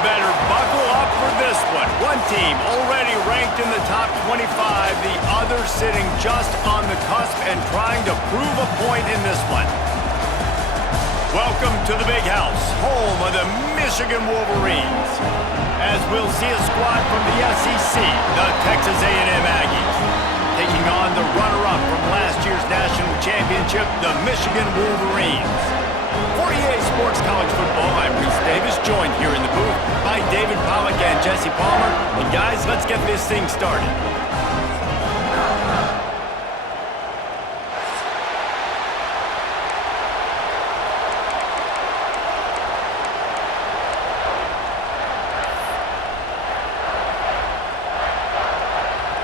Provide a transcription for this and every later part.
better buckle up for this one. One team already ranked in the top 25, the other sitting just on the cusp and trying to prove a point in this one. Welcome to the Big House, home of the Michigan Wolverines. As we'll see a squad from the SEC, the Texas A&M Aggies, taking on the runner-up from last year's national championship, the Michigan Wolverines. For EA Sports College Football, I'm Reese Davis, joined here in the booth by David Pollack and Jesse Palmer. And guys, let's get this thing started.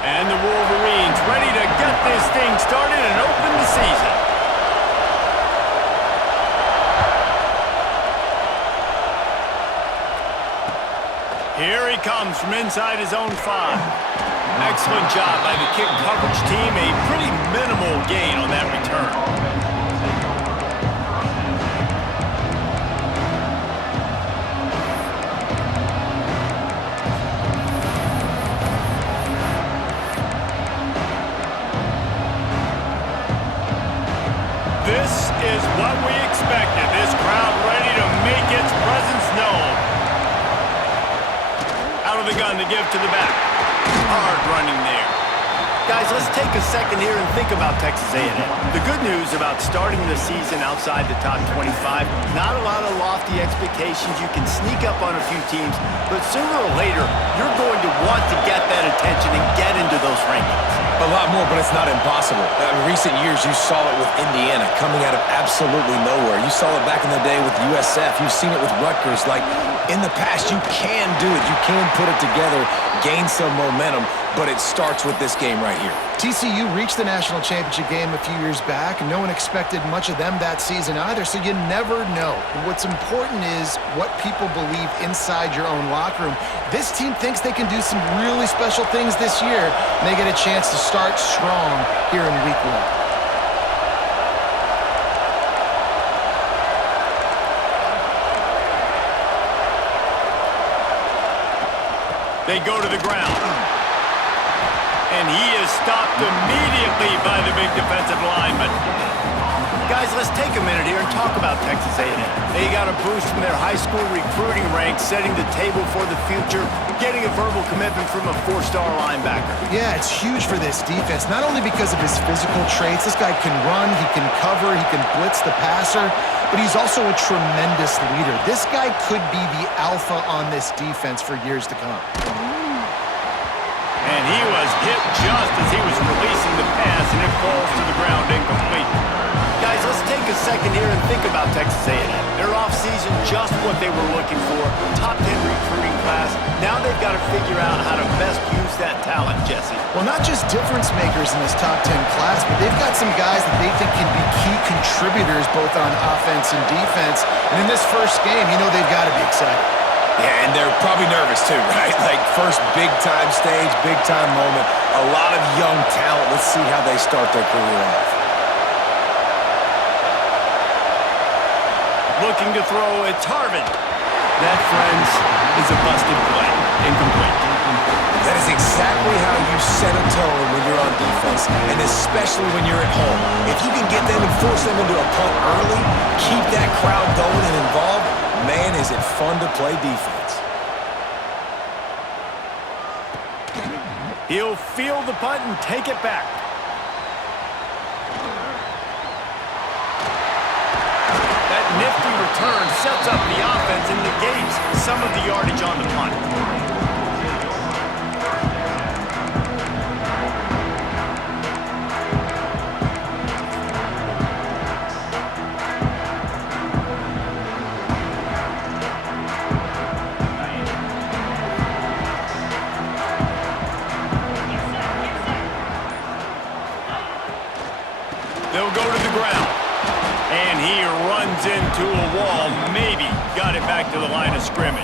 And the Wolverines ready to get this thing started and open the season. Here he comes from inside his own 5. Excellent job by the kick coverage team. A pretty minimal gain on that return. This is what we expected. This crowd ready to make its presence known. Out of the gun to give to the back. Hard running there. Guys, let's take a second here and think about Texas A&M. The good news about starting the season outside the top 25, not a lot of lofty expectations. You can sneak up on a few teams, but sooner or later, you're going to want to get that attention and get into those rankings. A lot more, but it's not impossible. In recent years, you saw it with Indiana coming out of absolutely nowhere. You saw it back in the day with USF. You've seen it with Rutgers. Like, in the past, you can do it. You can put it together, gain some momentum, but it starts with this game right here. TCU reached the national championship game a few years back, and no one expected much of them that season either, so you never know. What's important is what people believe inside your own locker room. This team thinks they can do some really special things this year, and they get a chance to start strong here in week 1. They go to the ground. And he is stopped immediately by the big defensive lineman. Guys, let's take a minute here and talk about Texas A&M. They got a boost from their high school recruiting ranks, setting the table for the future, getting a verbal commitment from a 4-star linebacker. Yeah, it's huge for this defense, not only because of his physical traits. This guy can run, he can cover, he can blitz the passer, but he's also a tremendous leader. This guy could be the alpha on this defense for years to come. And he was hit just as he was releasing the pass, and it falls to the ground incomplete. Guys, let's take a second here and think about Texas A&M. Their offseason, just what they were looking for. Top 10 recruiting class. Now they've got to figure out how to best use that talent, Jesse. Well, not just difference makers in this top 10 class, but they've got some guys that they think can be key contributors both on offense and defense. And in this first game, you know they've got to be excited. Yeah, and they're probably nervous too, right? Like, first big-time stage, big-time moment. A lot of young talent. Let's see how they start their career off. Looking to throw, it's Harvin. That, friends, is a busted play. Incomplete. That is exactly how you set a tone when you're on defense, and especially when you're at home. If you can get them and force them into a punt early, keep that crowd going and involved, man, is it fun to play defense. He'll field the punt and take it back. That nifty return sets up the offense and negates some of the yardage on the punt. They'll go to the ground. And he runs into a wall. Maybe got it back to the line of scrimmage.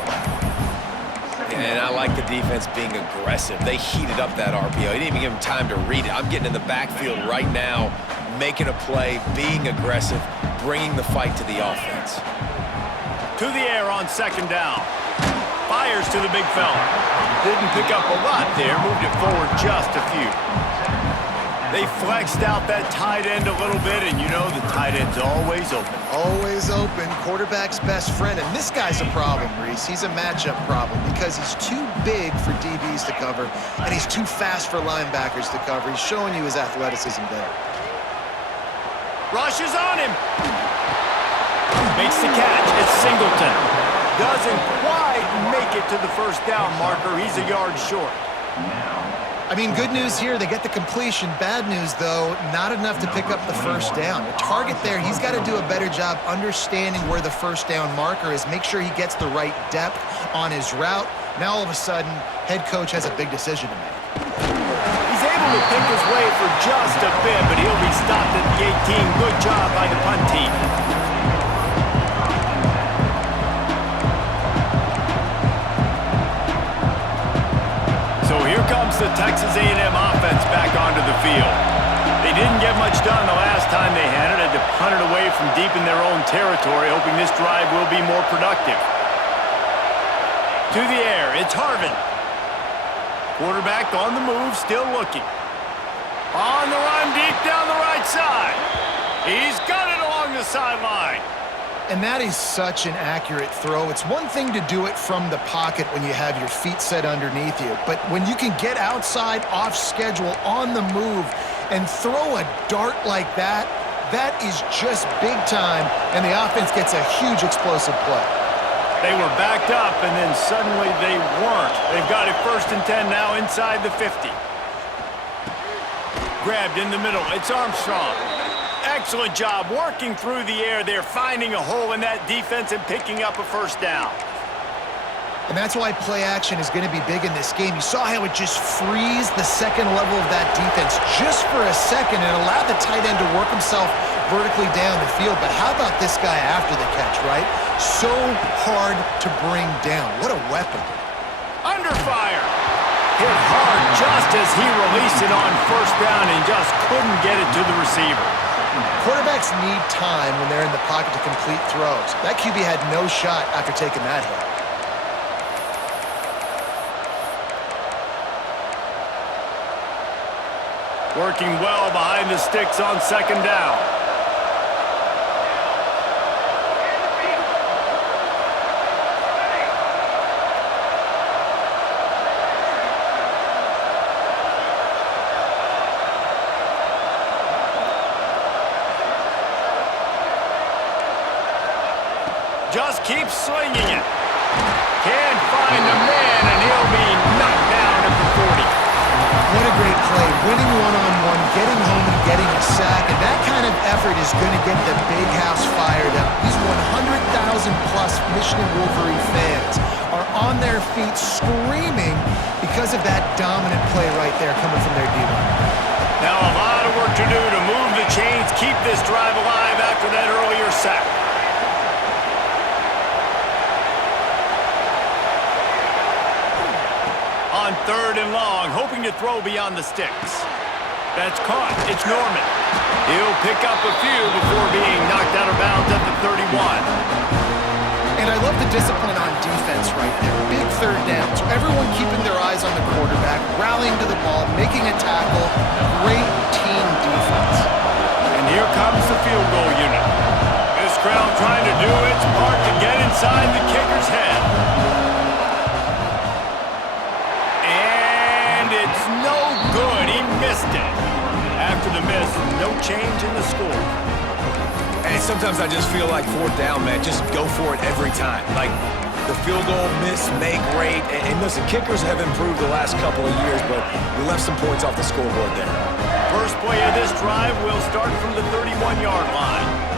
And I like the defense being aggressive. They heated up that RPO. He didn't even give him time to read it. I'm getting in the backfield right now, making a play, being aggressive, bringing the fight to the offense. To the air on second down. 5 fires to the big fella. Didn't pick up a lot there, moved it forward just a few. They flexed out that tight end a little bit, and you know the tight end's always open. Always open, quarterback's best friend. And this guy's a problem, Reese. He's a matchup problem because he's too big for DBs to cover, and he's too fast for linebackers to cover. He's showing you his athleticism there. Rushes on him. Makes the catch. It's Singleton. Doesn't quite make it to the first down marker. He's a yard short. I mean, good news here, they get the completion. Bad news, though, not enough to pick up the first down. The target there, he's got to do a better job understanding where the first down marker is, make sure he gets the right depth on his route. Now, all of a sudden, head coach has a big decision to make. He's able to pick his way for just a bit, but he'll be stopped at the 18. Good job by the punt team. So here comes the Texas A&M offense back onto the field. They didn't get much done the last time they had it. Had to punt it away from deep in their own territory, hoping this drive will be more productive. To the air, it's Harvin. Quarterback on the move, still looking. On the run, deep down the right side. He's got it along the sideline. And that is such an accurate throw. It's one thing to do it from the pocket when you have your feet set underneath you, but when you can get outside, off schedule, on the move, and throw a dart like that, that is just big time, and the offense gets a huge explosive play. They were backed up, and then suddenly they weren't. They've got it 1st and 10 now inside the 50. Grabbed in the middle. It's Armstrong. Excellent job working through the air there, finding a hole in that defense and picking up a first down. And that's why play action is going to be big in this game. You saw how it just frees the second level of that defense just for a second and allowed the tight end to work himself vertically down the field. But how about this guy after the catch, right? So hard to bring down. What a weapon. Under fire. Hit hard just as he released it on first down and just couldn't get it to the receiver. Quarterbacks need time when they're in the pocket to complete throws. That QB had no shot after taking that hit. Working well behind the sticks on second down. Just keeps slinging it. Can't find a man, and he'll be knocked down at the 40. What a great play. Winning one-on-one, getting home and getting a sack, and that kind of effort is going to get the big house fired up. These 100,000-plus Michigan Wolverine fans are on their feet screaming because of that dominant play right there coming from their D-line. Now a lot of work to do to move the chains, keep this drive alive after that earlier sack. On 3rd and long, hoping to throw beyond the sticks. That's caught. It's Norman. He'll pick up a few before being knocked out of bounds at the 31. And I love the discipline on defense right there. Big 3rd down. So everyone keeping their eyes on the quarterback, rallying to the ball, making a tackle. Great team defense. And here comes the field goal unit. This crowd trying to do its part to get inside the kicker's head. It's no good. He missed it. After the miss, no change in the score. And sometimes I just feel like 4th down, man, just go for it every time. Like the field goal miss, make great. And listen, kickers have improved the last couple of years, but we left some points off the scoreboard there. First play of this drive will start from the 31-yard line.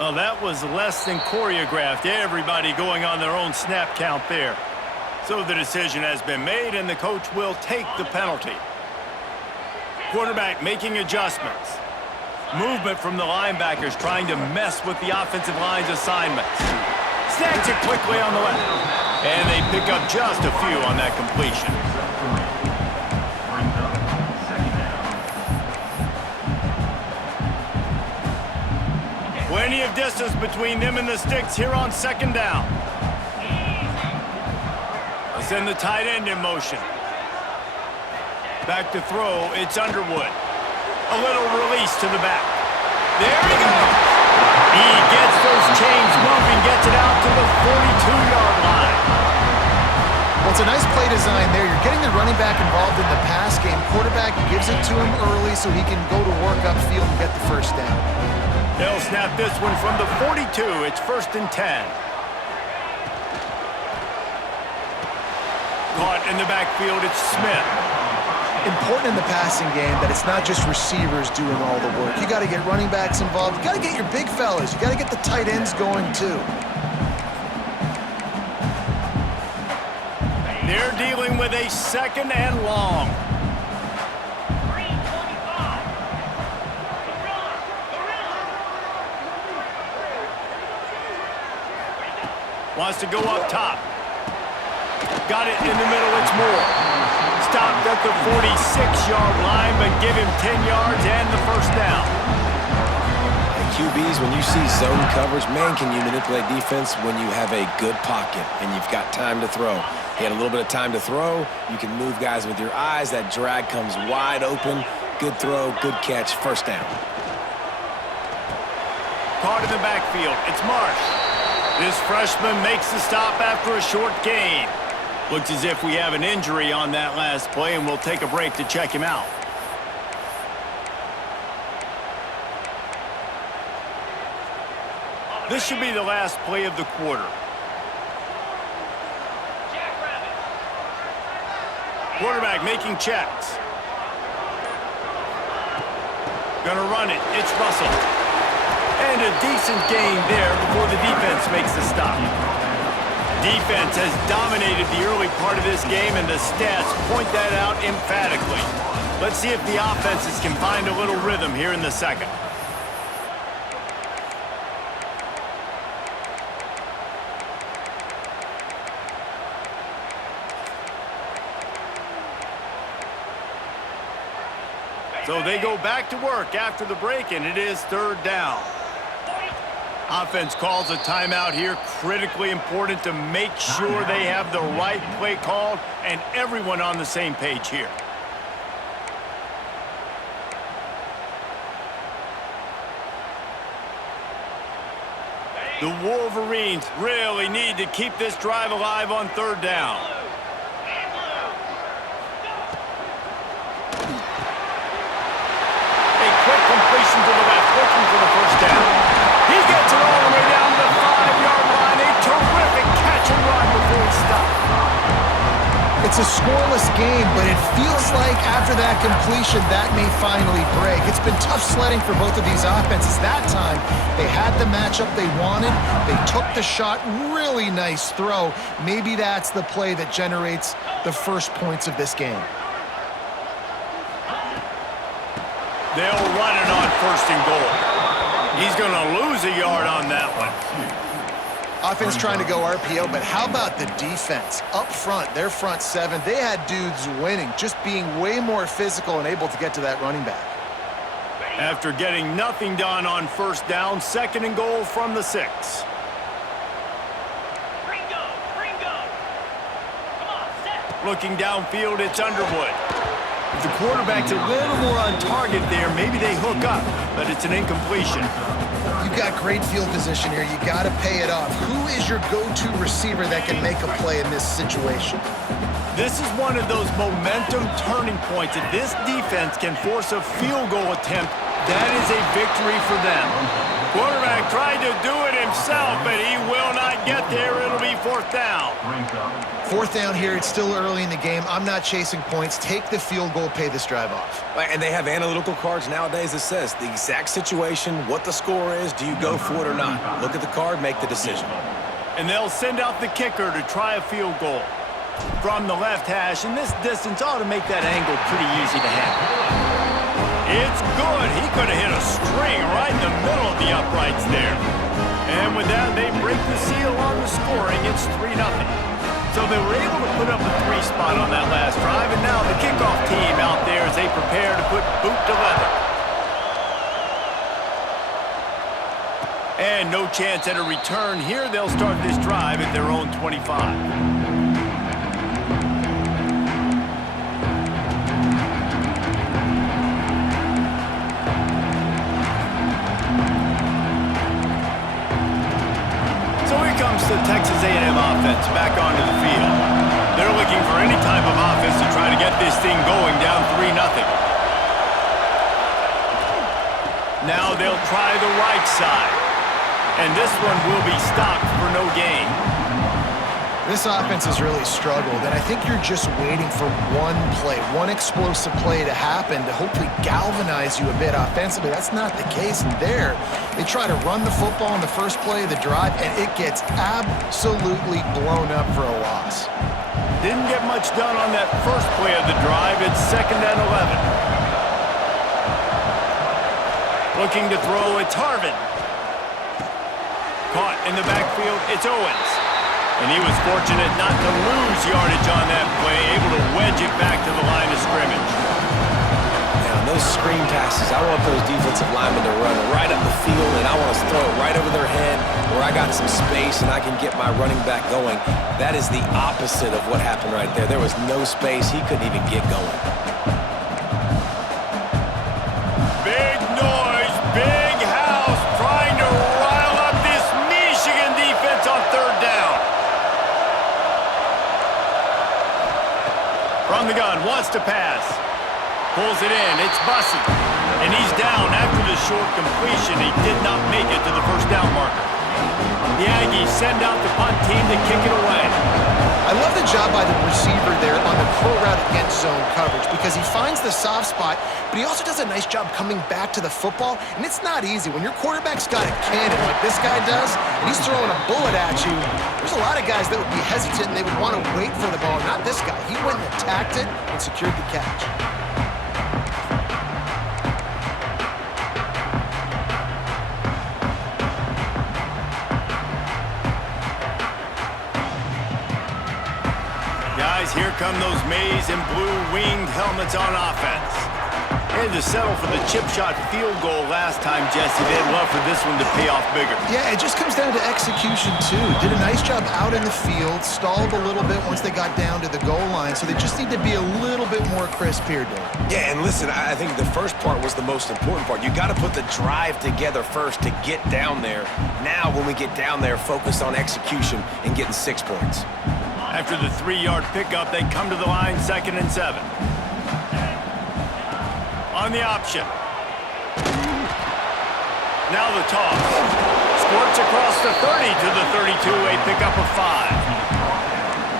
Well, that was less than choreographed. Everybody going on their own snap count there. So the decision has been made, and the coach will take the penalty. Quarterback making adjustments. Movement from the linebackers trying to mess with the offensive line's assignments. Snatch it quickly on the left. And they pick up just a few on that completion. Plenty of distance between them and the sticks here on second down. Let's send the tight end in motion. Back to throw, it's Underwood. A little release to the back. There he goes. He gets those chains moving, gets it out to the 42-yard line. Well, it's a nice play design there. You're getting the running back involved in the pass game. Quarterback gives it to him early so he can go to work upfield and get the first down. They'll snap this one from the 42. It's 1st and 10. Caught in the backfield, it's Smith. Important in the passing game that it's not just receivers doing all the work. You got to get running backs involved. You got to get your big fellas. You got to get the tight ends going too. They're dealing with a 2nd and long. Wants to go up top. Got it in the middle, it's Moore. Stopped at the 46-yard line, but give him 10 yards and the first down. And QBs, when you see zone coverage, man, can you manipulate defense when you have a good pocket and you've got time to throw. He had a little bit of time to throw. You can move guys with your eyes. That drag comes wide open. Good throw, good catch, first down. Caught in the backfield, it's Marsh. This freshman makes the stop after a short gain. Looks as if we have an injury on that last play, and we'll take a break to check him out. This should be the last play of the quarter. Quarterback making checks. Gonna run it. It's Russell. And a decent gain there before the defense makes the stop. Defense has dominated the early part of this game, and the stats point that out emphatically. Let's see if the offenses can find a little rhythm here in the second. So they go back to work after the break, and it is 3rd down. Offense calls a timeout here. Critically important to make sure they have the right play called and everyone on the same page here. The Wolverines really need to keep this drive alive on 3rd down. Completion to the left, looking for the first down. He gets it all the way down to the 5-yard line. A terrific catch and run before he stopped. It's a scoreless game, but it feels like after that completion, that may finally break. It's been tough sledding for both of these offenses. That time, they had the matchup they wanted. They took the shot. Really nice throw. Maybe that's the play that generates the first points of this game. They'll run it on 1st and goal. He's going to lose a yard on that one. Offense trying to go RPO, but how about the defense? Up front, their front 7, they had dudes winning, just being way more physical and able to get to that running back. After getting nothing done on 1st down, 2nd and goal from the 6. Looking downfield, it's Underwood. If the quarterback's a little more on target there, maybe they hook up, but it's an incompletion. You've got great field position here. You got to pay it off. Who is your go-to receiver that can make a play in this situation? This is one of those momentum turning points. If this defense can force a field goal attempt, that is a victory for them. Quarterback tried to do it himself, but he will not get there. It'll be 4th down. 4th down here. It's still early in the game. I'm not chasing points. Take the field goal, pay this drive off. And they have analytical cards nowadays that says the exact situation, what the score is, do you go for it or not? Look at the card, make the decision. And they'll send out the kicker to try a field goal from the left hash, and this distance ought to make that angle pretty easy to handle. It's good. He could have hit a string right in the middle of the uprights there. And with that, they break the seal on the scoring. It's 3-0. So they were able to put up a 3 spot on that last drive, and now the kickoff team out there as they prepare to put boot to leather. And no chance at a return here. They'll start this drive at their own 25. Comes the Texas A&M offense back onto the field. They're looking for any type of offense to try to get this thing going down 3-0. Now they'll try the right side. And this one will be stopped for no gain. This offense has really struggled, and I think you're just waiting for one play, one explosive play to happen to hopefully galvanize you a bit offensively. That's not the case, and there, they try to run the football in the first play of the drive, and it gets absolutely blown up for a loss. Didn't get much done on that first play of the drive. It's 2nd and 11. Looking to throw, it's Harvin. Caught in the backfield, it's Owens. And he was fortunate not to lose yardage on that play, able to wedge it back to the line of scrimmage. Now, those screen passes, I want those defensive linemen to run right up the field, and I want to throw it right over their head where I got some space and I can get my running back going. That is the opposite of what happened right there. There was no space. He couldn't even get going. Big noise, big house, trying to rile up this Michigan defense on 3rd down. From the gun, wants to pass. Pulls it in, it's Bussey. And he's down after the short completion. He did not make it to the 1st down marker. The Aggies send out the punt team to kick it away. I love the job by the receiver there on the pro route against zone coverage because he finds the soft spot, but he also does a nice job coming back to the football, and it's not easy. When your quarterback's got a cannon like this guy does, and he's throwing a bullet at you, there's a lot of guys that would be hesitant and they would want to wait for the ball. Not this guy. He went and attacked it and secured the catch. Guys, here come those maize and blue winged helmets on offense. They had to settle for the chip shot field goal last time, Jesse. They'd love for this one to pay off bigger. Yeah, it just comes down to execution, too. Did a nice job out in the field, stalled a little bit once they got down to the goal line, so they just need to be a little bit more crisp here, Dave. Yeah, and listen, I think the first part was the most important part. You got to put the drive together first to get down there. Now, when we get down there, focus on execution and getting 6 points. After the 3-yard pickup, they come to the line 2nd and 7. On the option. Now the toss. Squirts across the 30 to the 32, a pickup of 5.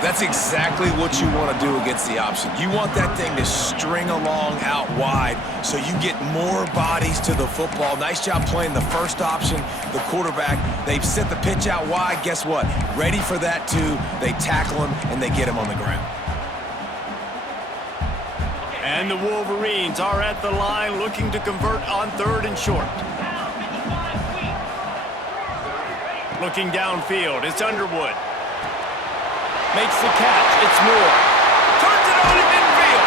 That's exactly what you want to do against the option. You want that thing to string along out wide so you get more bodies to the football. Nice job playing the first option, the quarterback. They've set the pitch out wide. Guess what? Ready for that too. They tackle him and they get him on the ground. And the Wolverines are at the line looking to convert on 3rd and short. Looking downfield, it's Underwood. Makes the catch, it's Moore. Turns it on to midfield.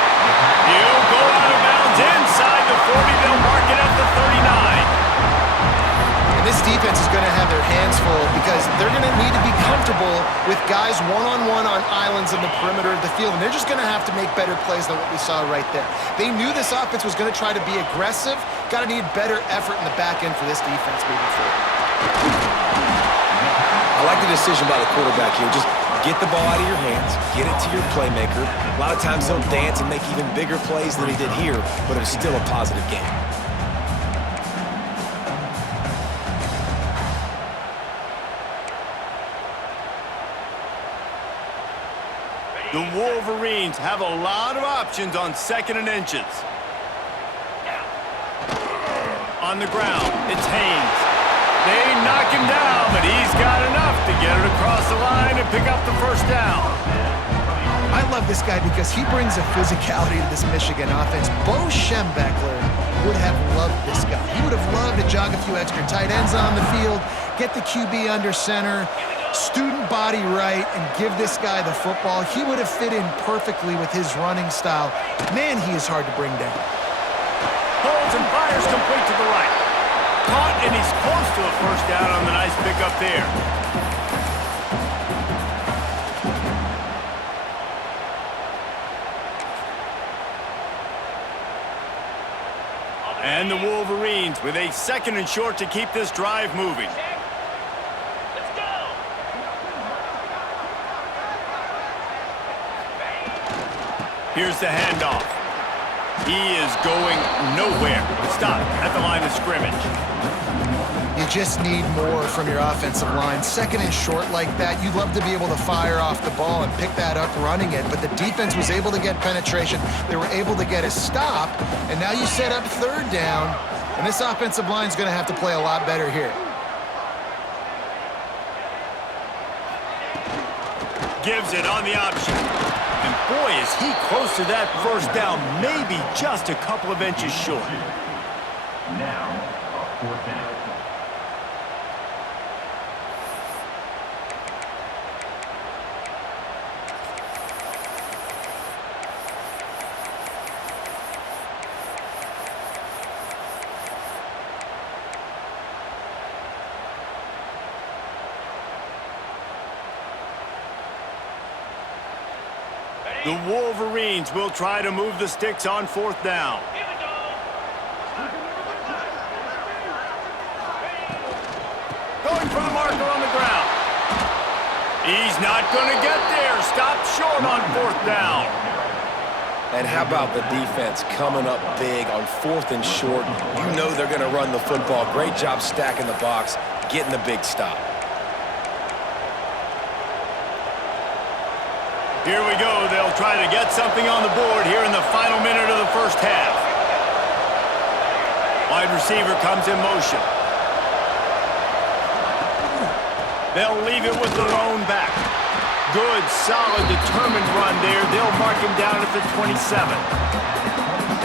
He'll go out of bounds inside the 40. They'll mark it at the 39. And this defense is going to have their hands full because they're going to need to be comfortable with guys one-on-one on islands in the perimeter of the field, and they're just going to have to make better plays than what we saw right there. They knew this offense was going to try to be aggressive. Got to need better effort in the back end for this defense moving forward. I like the decision by the quarterback here. Just get the ball out of your hands, get it to your playmaker. A lot of times he'll dance and make even bigger plays than he did here, but it was still a positive game. The Wolverines have a lot of options on 2nd and inches. On the ground, it's Haynes. They knock him down, but he's got enough to get it across the line and pick up the 1st down. I love this guy because he brings a physicality to this Michigan offense. Bo Schembechler would have loved this guy. He would have loved to jog a few extra tight ends on the field, get the QB under center, student body right, and give this guy the football. He would have fit in perfectly with his running style. Man, he is hard to bring down. Holds and fires complete to the right. Caught, and he's close to a first down on the nice pickup there. And the Wolverines with a 2nd and short to keep this drive moving. Let's go! Here's the handoff. He is going nowhere. Stop at the line of scrimmage. You just need more from your offensive line. 2nd and short like that, you'd love to be able to fire off the ball and pick that up running it, but the defense was able to get penetration. They were able to get a stop, and now you set up 3rd down, and this offensive line is going to have to play a lot better here. Gives it on the option. And boy, is he close to that first down, maybe just a couple of inches short. Now, a 4th down. The Wolverines will try to move the sticks on 4th down. Here we go! Going for the marker on the ground. He's not going to get there. Stop short on 4th down. And how about the defense coming up big on 4th and short? You know they're going to run the football. Great job stacking the box, getting the big stop. Here we go. They'll try to get something on the board here in the final minute of the first half. Wide receiver comes in motion. They'll leave it with the lone back. Good, solid, determined run there. They'll mark him down at the 27.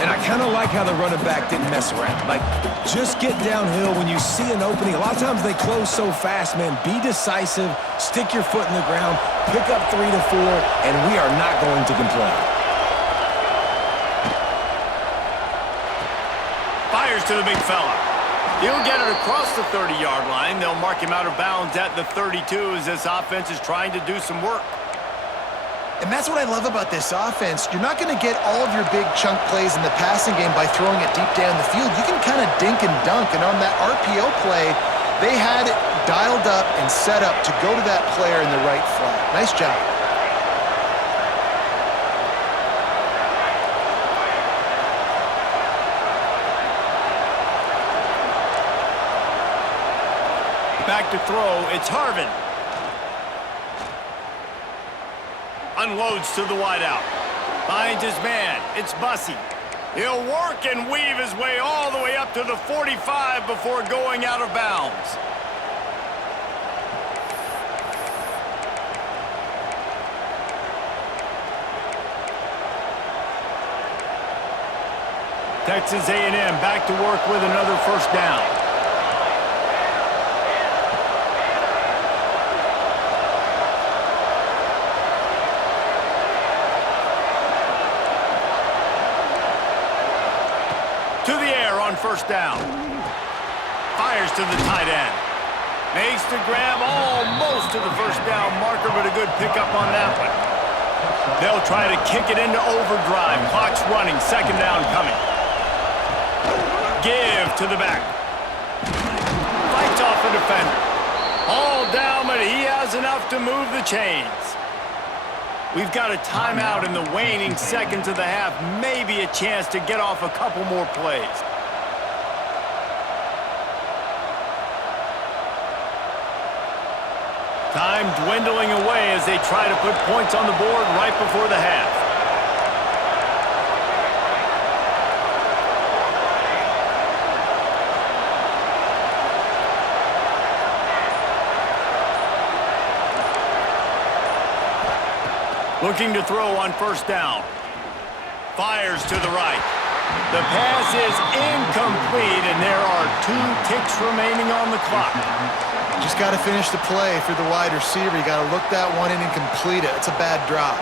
And I kind of like how the running back didn't mess around. Like, just get downhill when you see an opening. A lot of times they close so fast, man. Be decisive, stick your foot in the ground, pick up 3 to 4, and we are not going to complain. Fires to the big fella. He'll get it across the 30-yard line. They'll mark him out of bounds at the 32 as this offense is trying to do some work. And that's what I love about this offense. You're not going to get all of your big chunk plays in the passing game by throwing it deep down the field. You can kind of dink and dunk, and on that RPO play, they had it dialed up and set up to go to that player in the right flat. Nice job. Back to throw, it's Harvin. Unloads to the wideout. Finds his man, it's Bussey. He'll work and weave his way all the way up to the 45 before going out of bounds. Texas A&M back to work with another first down. To the air on first down. Fires to the tight end. Makes the grab almost to the first down marker, but a good pickup on that one. They'll try to kick it into overdrive. Clock's running. 2nd down coming. Give to the back. Fights off a defender. All down, but he has enough to move the chains. We've got a timeout in the waning seconds of the half. Maybe a chance to get off a couple more plays. Time dwindling away as they try to put points on the board right before the half. Looking to throw on first down. Fires to the right. The pass is incomplete, and there are 2 ticks remaining on the clock. Just got to finish the play for the wide receiver. You got to look that one in and complete it. It's a bad drop.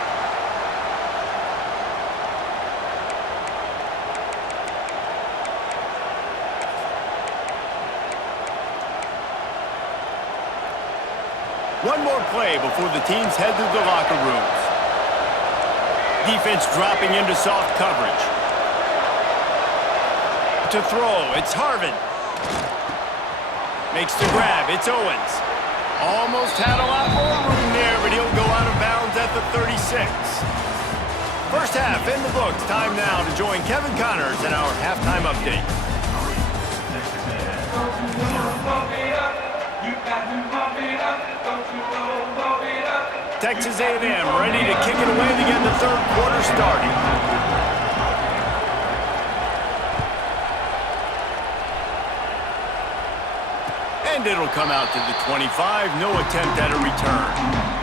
One more play before the teams head to the locker rooms. Defense dropping into soft coverage. To throw, it's Harvin. Makes the grab, it's Owens. Almost had a lot more room there, but he'll go out of bounds at the 36. First half in the books. Time now to join Kevin Connors in our halftime update. Texas A&M ready to kick it away to get the third quarter started. And it'll come out to the 25. No attempt at a return.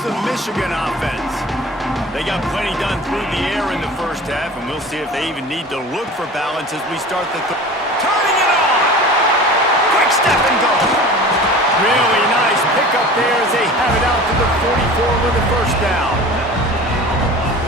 The Michigan offense. They got plenty done through the air in the first half, and we'll see if they even need to look for balance as we start the turning it on! Quick step and go! Really nice pickup there as they have it out to the 44 with the first down.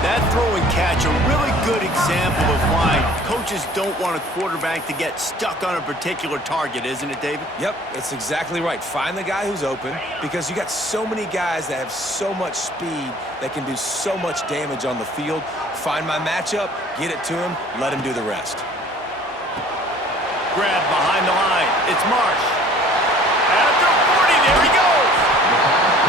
That throw and catch, a really good example of why coaches don't want a quarterback to get stuck on a particular target, isn't it, David? Yep, it's exactly right. Find the guy who's open, because you got so many guys that have so much speed that can do so much damage on the field. Find my matchup, get it to him, let him do the rest. Grab behind the line. It's Marsh. At the 40, there he goes.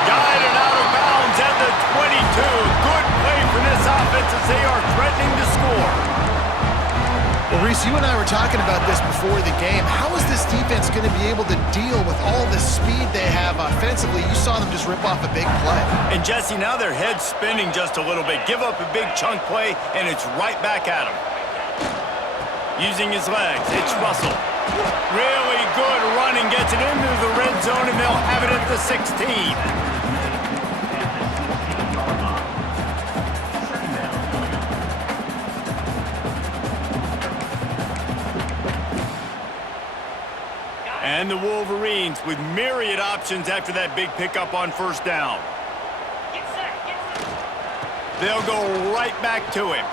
Guided out of bounds at the 22. Good play for this offense as they are threatening to score. Well, Reese, you and I were talking about this before the game. How is this defense going to be able to deal with all the speed they have offensively? You saw them just rip off a big play. And, Jesse, now their head's spinning just a little bit. Give up a big chunk play, and it's right back at them. Using his legs, it's Russell. Really good running, gets it into the red zone, and they'll have it at the 16. And the Wolverines with myriad options after that big pickup on first down. They'll go right back to him.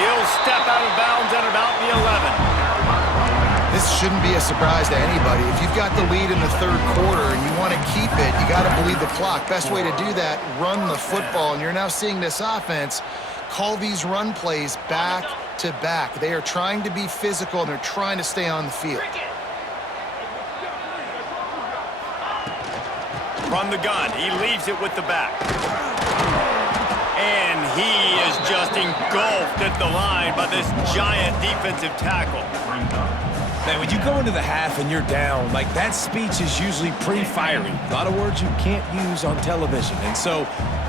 He'll step out of bounds at about the 11. This shouldn't be a surprise to anybody. If you've got the lead in the third quarter and you want to keep it, you got to bleed the clock. Best way to do that, run the football. And you're now seeing this offense call these run plays back to back. They are trying to be physical, and they're trying to stay on the field. From the gun, he leaves it with the back. And he is just engulfed at the line by this giant defensive tackle. Man, when you go into the half and you're down, like, that speech is usually pretty fiery. A lot of words you can't use on television. And so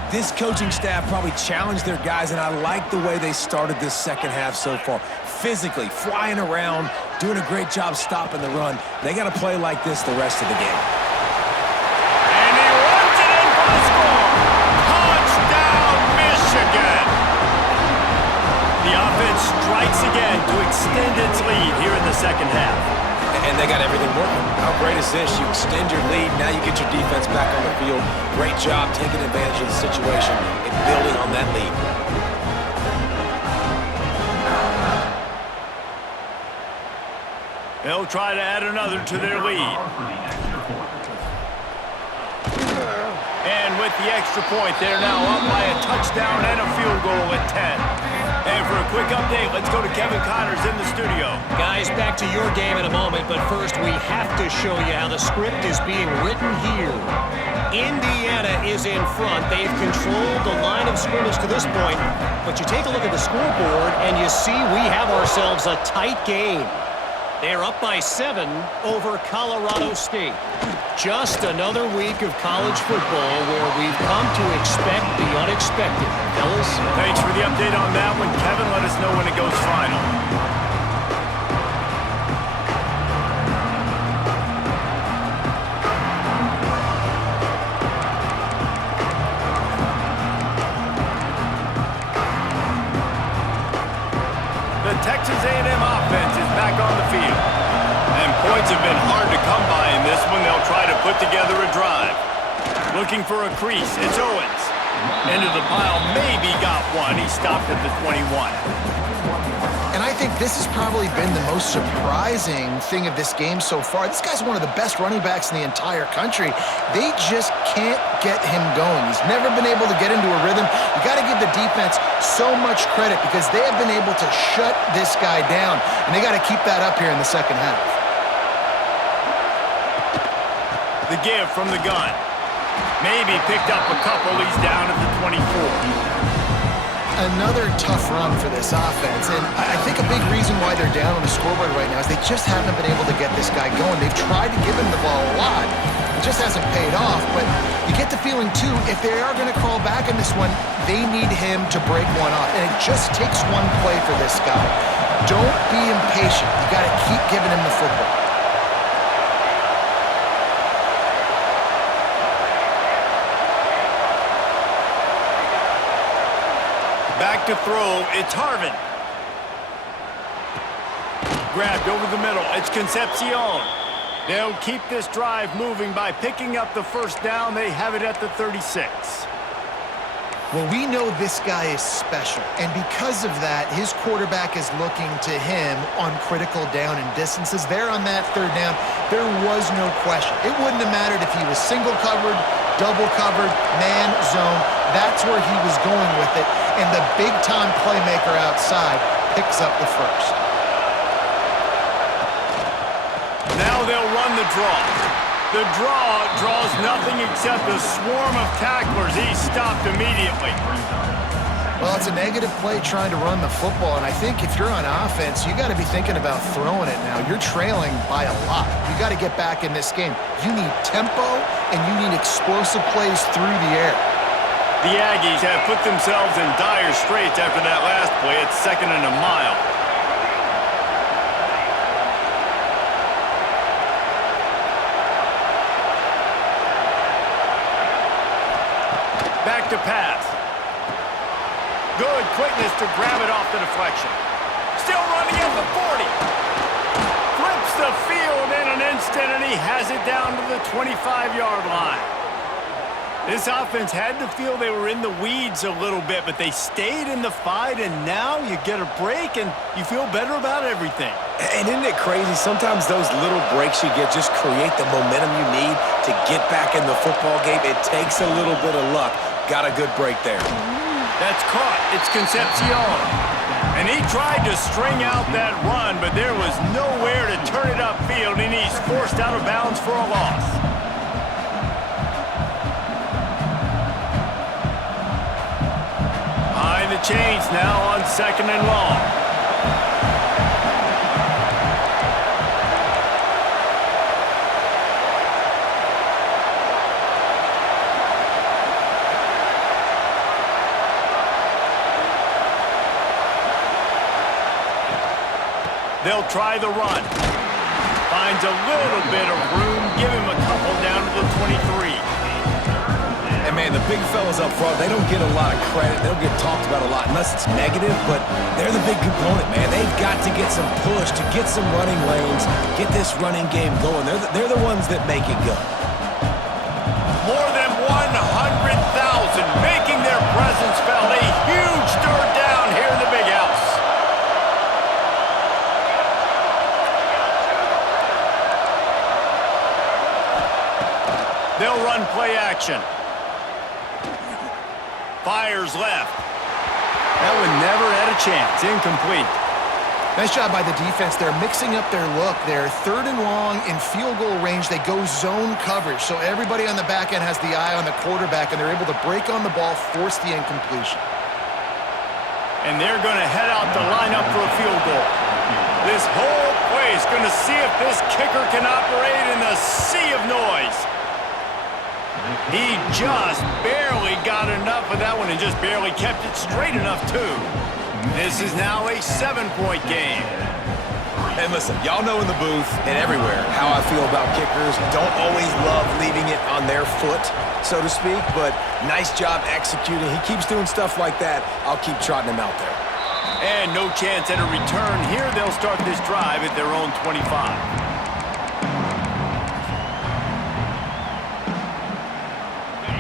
this coaching staff probably challenged their guys, and I like the way they started this second half so far. Physically, flying around, doing a great job stopping the run. They got to play like this the rest of the game. And he runs it in for the score. Touchdown, Michigan! The offense strikes again to extend its lead here in the second half. And they got everything working. How great is this? You extend your lead, now you get your defense back on the field. Great job taking advantage of the situation and building on that lead. They'll try to add another to their lead. And with the extra point, they're now up by a touchdown and a field goal at 10. And for a quick update, let's go to Kevin Connors in the studio. Guys, back to your game in a moment, but first we have to show you how the script is being written here. Indiana is in front. They've controlled the line of scrimmage to this point, but you take a look at the scoreboard and you see we have ourselves a tight game. They're up by 7 over Colorado State. Just another week of college football where we've come to expect the unexpected. Fellas? Thanks for the update on that one, Kevin. Let us know when it goes final. The Texas A&M offense is back on the field. And points have been hard to come by in this one. They'll try to put together a drive. Looking for a crease. It's Owens. Into the pile. Maybe got one. He stopped at the 21. And I think this has probably been the most surprising thing of this game so far. This guy's one of the best running backs in the entire country. They just can't get him going. He's never been able to get into a rhythm. You got to give the defense so much credit because they have been able to shut this guy down, and they got to keep that up here in the second half. The give from the gun. Maybe picked up a couple. He's down at the 24. Another tough run for this offense, and I think a big reason why they're down on the scoreboard right now is they just haven't been able to get this guy going. They've tried to give him the ball a lot. It just hasn't paid off, but you get the feeling, too, if they are going to crawl back in this one, they need him to break one off, and it just takes one play for this guy. Don't be impatient. You got to keep giving him the football. Back to throw, it's Harvin. Grabbed over the middle, it's Concepcion. They'll keep this drive moving by picking up the first down. They have it at the 36. Well, we know this guy is special, and because of that, his quarterback is looking to him on critical down and distances. There on that third down, there was no question. It wouldn't have mattered if he was single covered, double covered, man, zone. That's where he was going with it, and the big-time playmaker outside picks up the first. Now they'll run the draw. The draw draws nothing except a swarm of tacklers. He's stopped immediately. Well, it's a negative play trying to run the football, and I think if you're on offense, you got to be thinking about throwing it now. You're trailing by a lot. You got to get back in this game. You need tempo, and you need explosive plays through the air. The Aggies have put themselves in dire straits after that last play. It's 2nd and a mile. Back to pass. Good quickness to grab it off the deflection. Still running at the 40. Flips the field in an instant, and he has it down to the 25-yard line. This offense had to feel they were in the weeds a little bit, but they stayed in the fight, and now you get a break, and you feel better about everything. And isn't it crazy? Sometimes those little breaks you get just create the momentum you need to get back in the football game. It takes a little bit of luck. Got a good break there. That's caught. It's Concepcion. And he tried to string out that run, but there was nowhere to turn it upfield, and he's forced out of bounds for a loss. Behind the chains now on 2nd and long. They'll try the run. Finds a little bit of room. Give him a couple down to the 23. And, man, the big fellas up front, they don't get a lot of credit. They don't get talked about a lot unless it's negative, but they're the big component, man. They've got to get some push, to get some running lanes, get this running game going. They're the ones that make it go. More than 100,000 making their presence felt. A huge third down here in the big house. They'll run play action. Fires left. That one never had a chance. Incomplete. Nice job by the defense. They're mixing up their look. They're 3rd and long in field goal range. They go zone coverage, so everybody on the back end has the eye on the quarterback, and they're able to break on the ball, force the incompletion. And they're going to head out to line up for a field goal. This whole place going to see if this kicker can operate in the sea of noise. He just barely got enough of that one and just barely kept it straight enough, too. This is now a 7-point game. And listen, y'all know in the booth and everywhere how I feel about kickers. Don't always love leaving it on their foot, so to speak, but nice job executing. He keeps doing stuff like that. I'll keep trotting him out there. And no chance at a return here. They'll start this drive at their own 25.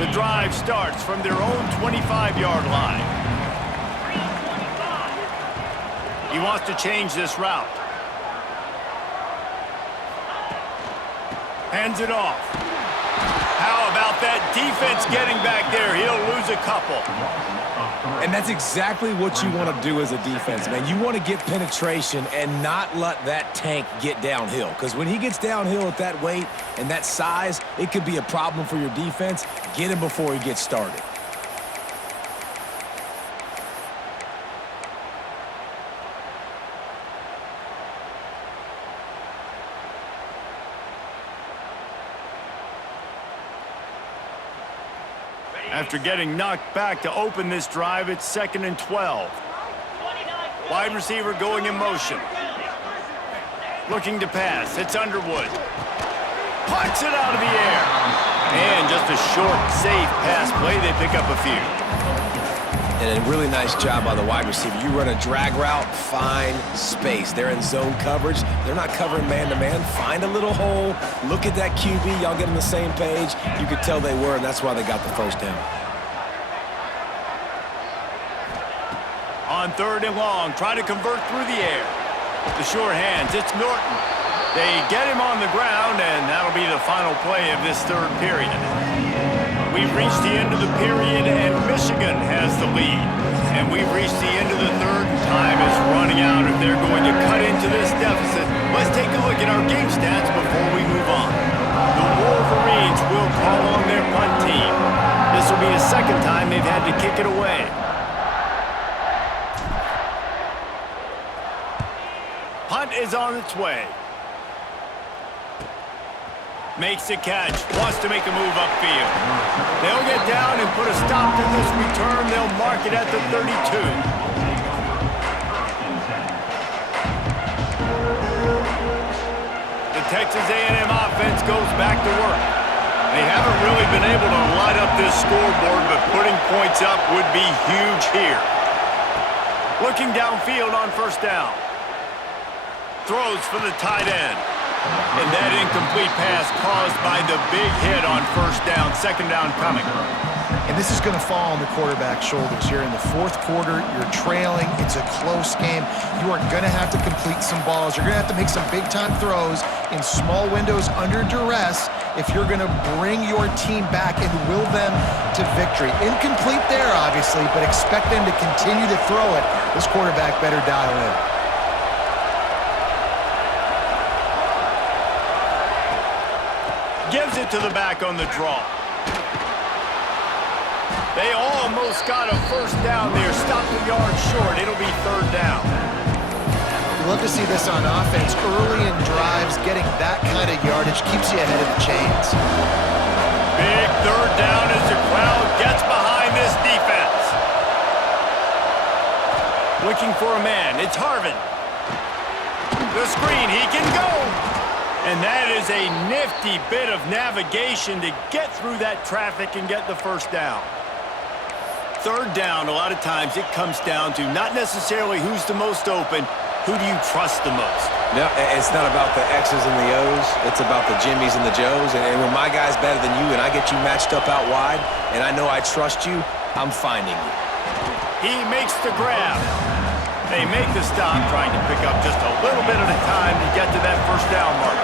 The drive starts from their own 25-yard line. He wants to change this route. Hands it off. How about that defense getting back there? He'll lose a couple. And that's exactly what you want to do as a defense, man. You want to get penetration and not let that tank get downhill. Because when he gets downhill at that weight and that size, it could be a problem for your defense. Get him before he gets started. After getting knocked back to open this drive, it's 2nd and 12. Wide receiver going in motion. Looking to pass. It's Underwood. Punts it out of the air. And just a short, safe pass play. They pick up a few. And a really nice job by the wide receiver. You run a drag route, find space. They're in zone coverage. They're not covering man-to-man. Find a little hole. Look at that QB. Y'all get on the same page. You could tell they were, and that's why they got the first down. On 3rd and long, try to convert through the air. The sure hands, it's Norton. They get him on the ground, and that'll be the final play of this 3rd period. We've reached the end of the period, and Michigan has the lead. And we've reached the end of the 3rd, and time is running out if they're going to cut into this deficit. Let's take a look at our game stats before we move on. The Wolverines will call on their punt team. This will be the 2nd time they've had to kick it away. Punt is on its way. Makes the catch, wants to make a move upfield. They'll get down and put a stop to this return. They'll mark it at the 32. The Texas A&M offense goes back to work. They haven't really been able to light up this scoreboard, but putting points up would be huge here. Looking downfield on 1st down. Throws for the tight end. And that incomplete pass caused by the big hit on 1st down, 2nd down coming. And this is going to fall on the quarterback's shoulders here in the 4th quarter. You're trailing. It's a close game. You are going to have to complete some balls. You're going to have to make some big-time throws in small windows under duress if you're going to bring your team back and will them to victory. Incomplete there, obviously, but expect them to continue to throw it. This quarterback better dial in. Gives it to the back on the draw. They almost got a 1st down there. Stopped a yard short. It'll be 3rd down. You love to see this on offense. Early in drives, getting that kind of yardage keeps you ahead of the chains. Big 3rd down as the crowd gets behind this defense. Looking for a man. It's Harvin. The screen. He can go. And that is a nifty bit of navigation to get through that traffic and get the 1st down. 3rd down, a lot of times it comes down to not necessarily who's the most open, who do you trust the most? No, it's not about the X's and the O's. It's about the Jimmys and the Joes. And when my guy's better than you and I get you matched up out wide and I know I trust you, I'm finding you. He makes the grab. They make the stop, trying to pick up just a little bit at a time to get to that 1st down mark.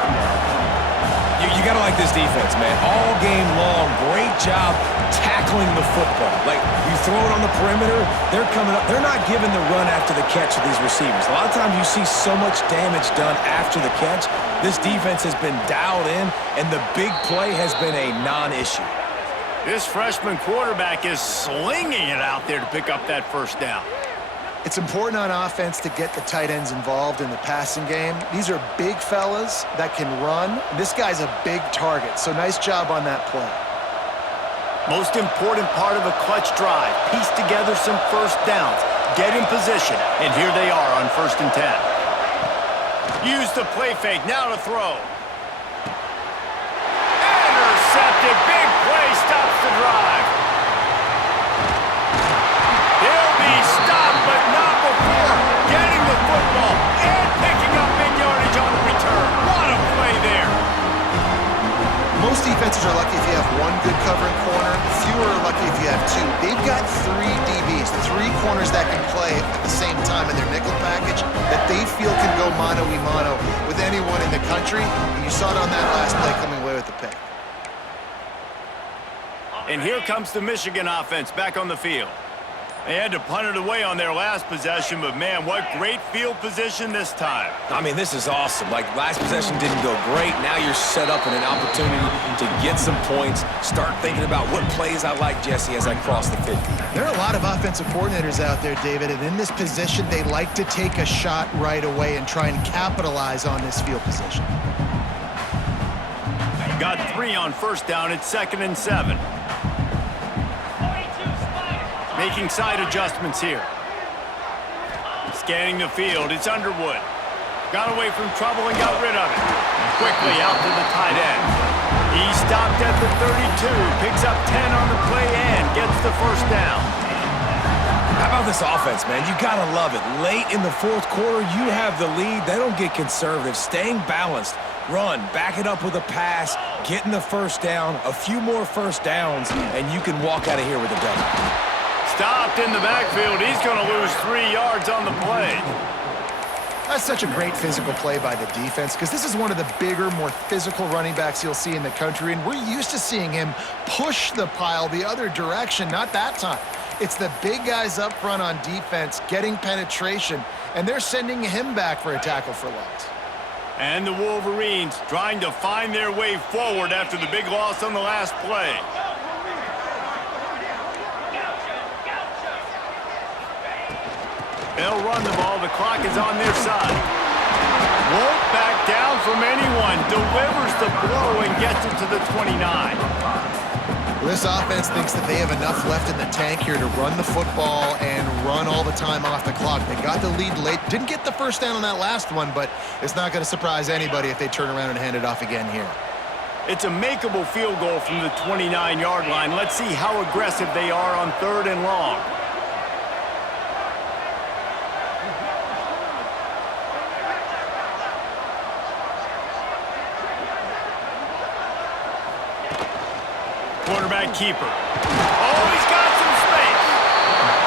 You got to like this defense, man. All game long, great job tackling the football. Like, you throw it on the perimeter, they're coming up. They're not giving the run after the catch to these receivers. A lot of times you see so much damage done after the catch. This defense has been dialed in, and the big play has been a non-issue. This freshman quarterback is slinging it out there to pick up that 1st down. It's important on offense to get the tight ends involved in the passing game. These are big fellas that can run. This guy's a big target, so nice job on that play. Most important part of a clutch drive. Piece together some 1st downs. Get in position, and here they are on 1st and 10. Use the play fake, now to throw. Intercepted, big play, stops the drive. He'll be stopped, but not before getting the football and picking up big yardage on the return. What a play there. Most defenses are lucky if you have one good covering corner. Few in the country, and you saw it on that last play coming away with the pick. And here comes the Michigan offense back on the field. They had to punt it away on their last possession, but man, what great field position this time. I mean, this is awesome. Like, last possession didn't go great. Now you're set up in an opportunity to get some points. Start thinking about what plays I like, Jesse, as I cross the 50. There are a lot of offensive coordinators out there, David, and in this position, they like to take a shot right away and try and capitalize on this field position. Got 3 on first down. It's 2nd and 7. Making side adjustments here. Scanning the field. It's Underwood. Got away from trouble and got rid of it. Quickly out to the tight end. He stopped at the 32. Picks up 10 on the play and gets the first down. How about this offense, man? You got to love it. Late in the fourth quarter, you have the lead. They don't get conservative. Staying balanced. Run, back it up with a pass, getting the first down, a few more first downs, and you can walk out of here with a W. Stopped in the backfield. He's going to lose 3 yards on the play. That's such a great physical play by the defense because this is one of the bigger, more physical running backs you'll see in the country, and we're used to seeing him push the pile the other direction, not that time. It's the big guys up front on defense getting penetration, and they're sending him back for a tackle for loss. And the Wolverines trying to find their way forward after the big loss on the last play. They'll run the ball. The clock is on their side. Won't back down from anyone. Delivers the blow and gets it to the 29. This offense thinks that they have enough left in the tank here to run the football and run all the time off the clock. They got the lead late. Didn't get the first down on that last one, but it's not going to surprise anybody if they turn around and hand it off again here. It's a makeable field goal from the 29-yard line. Let's see how aggressive they are on 3rd and long. Quarterback keeper. Oh, he's got some space.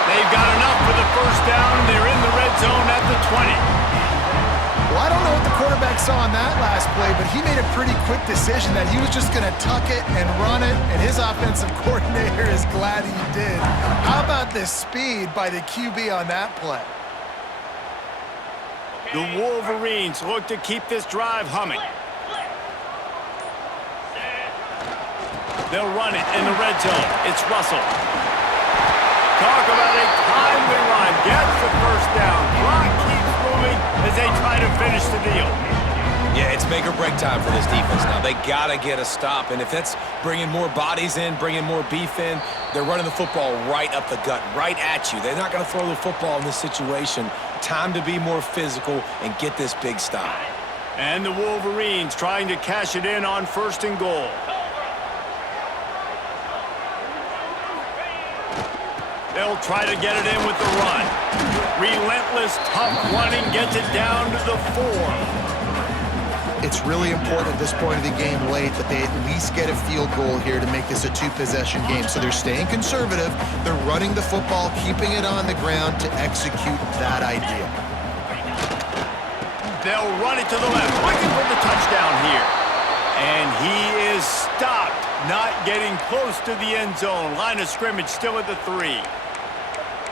They've got enough for the first down. They're in the red zone at the 20. Well, I don't know what the quarterback saw on that last play, but he made a pretty quick decision that he was just going to tuck it and run it, and his offensive coordinator is glad he did. How about the speed by the QB on that play? The Wolverines look to keep this drive humming. They'll run it in the red zone. It's Russell. Talk about a timely run. Gets the first down. Clock keeps moving as they try to finish the deal. Yeah, it's make or break time for this defense now. They got to get a stop, and if that's bringing more bodies in, bringing more beef in, they're running the football right up the gut, right at you. They're not going to throw the football in this situation. Time to be more physical and get this big stop. And the Wolverines trying to cash it in on 1st and goal. They'll try to get it in with the run. Relentless, tough running gets it down to the 4. It's really important at this point of the game late that they at least get a field goal here to make this a 2-possession game. So they're staying conservative. They're running the football, keeping it on the ground to execute that idea. They'll run it to the left, looking for the touchdown here. And he is stopped, not getting close to the end zone. Line of scrimmage still at the 3.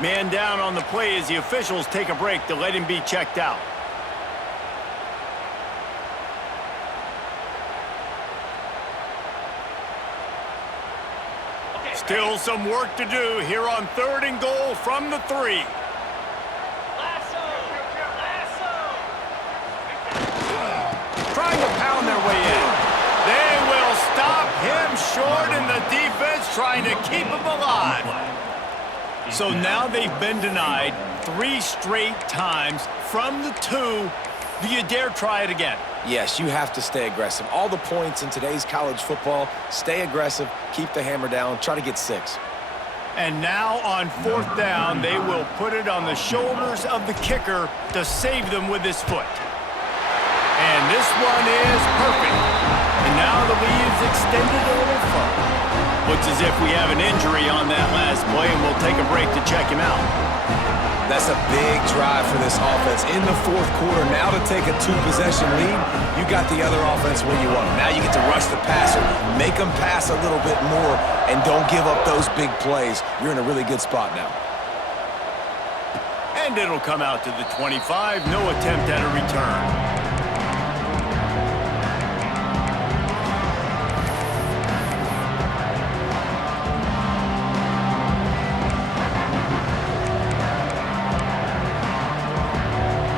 Man down on the play as the officials take a break to let him be checked out. Still some work to do here on 3rd and goal from the 3. Trying to pound their way in. They will stop him short, and the defense trying to keep him alive. So now they've been denied 3 straight times from the 2. Do you dare try it again? Yes, you have to stay aggressive. All the points in today's college football, stay aggressive, keep the hammer down, try to get 6. And now on 4th down, they will put it on the shoulders of the kicker to save them with his foot. And this one is perfect. And now the lead is extended a little further. Looks as if we have an injury on that last play, and we'll take a break to check him out. That's a big drive for this offense. In the fourth quarter, now to take a two-possession lead, you got the other offense where you want them. Now you get to rush the passer, make them pass a little bit more, and don't give up those big plays. You're in a really good spot now. And it'll come out to the 25. No attempt at a return.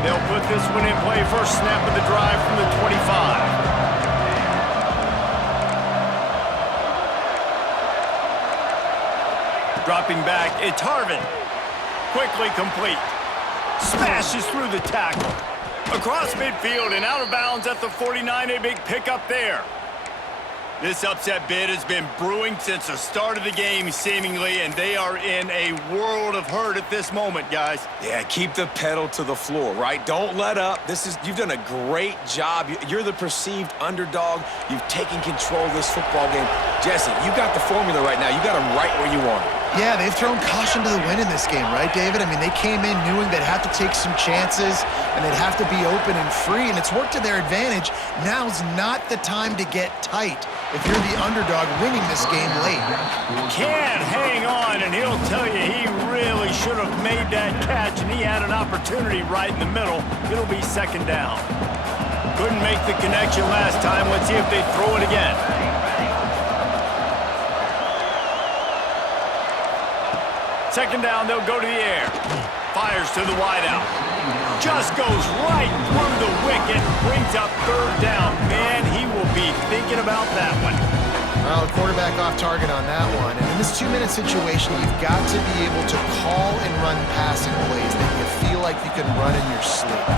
They'll put this one in play. First snap of the drive from the 25. Dropping back, it's Harvin. Quickly complete. Smashes through the tackle. Across midfield and out of bounds at the 49. A big pickup there. This upset bid has been brewing since the start of the game, seemingly, and they are in a world of hurt at this moment, guys. Yeah, keep the pedal to the floor, right? Don't let up. You've done a great job. You're the perceived underdog. You've taken control of this football game. Jesse, you got the formula right now. You got them right where you want them. Yeah, they've thrown caution to the wind in this game, right, David? I mean, they came in knowing they'd have to take some chances and they'd have to be open and free, and it's worked to their advantage. Now's not the time to get tight if you're the underdog winning this game late. Can't hang on, and he'll tell you he really should have made that catch, and he had an opportunity right in the middle. It'll be second down. Couldn't make the connection last time. Let's see if they throw it again. Second down, they'll go to the air. Fires to the wideout. Just goes right through the wicket. Brings up third down. Man, he will be thinking about that one. Well, the quarterback off target on that one. And in this two-minute situation, you've got to be able to call and run passing plays that you feel like you can run in your sleep.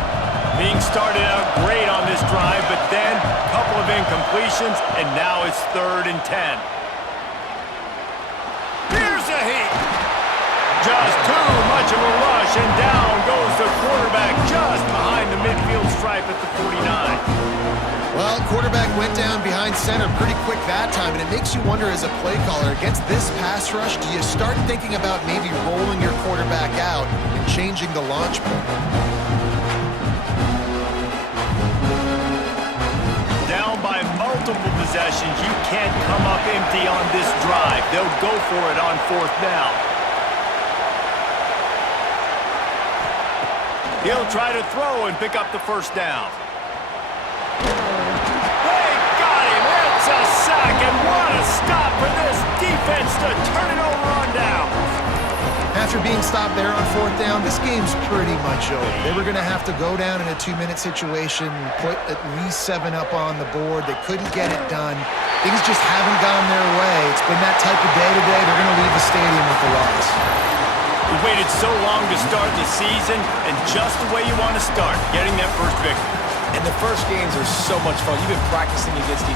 Being started out great on this drive, but then a couple of incompletions, and now it's 3rd and 10. Here's a heat. Just too much of a rush, and down goes the quarterback just behind the midfield stripe at the 49. Well, quarterback went down behind center pretty quick that time, and it makes you wonder as a play caller, against this pass rush, do you start thinking about maybe rolling your quarterback out and changing the launch point? Down by multiple possessions, you can't come up empty on this drive. They'll go for it on 4th down. He'll try to throw and pick up the first down. They got him. It's a sack, and what a stop for this defense to turn it over on down. After being stopped there on 4th down, this game's pretty much over. They were going to have to go down in a 2-minute situation, put at least 7 up on the board. They couldn't get it done. Things just haven't gone their way. It's been that type of day today. They're going to leave the stadium with the loss. We waited so long to start the season, and just the way you want to start, getting that first victory. And the first games are so much fun. You've been practicing against each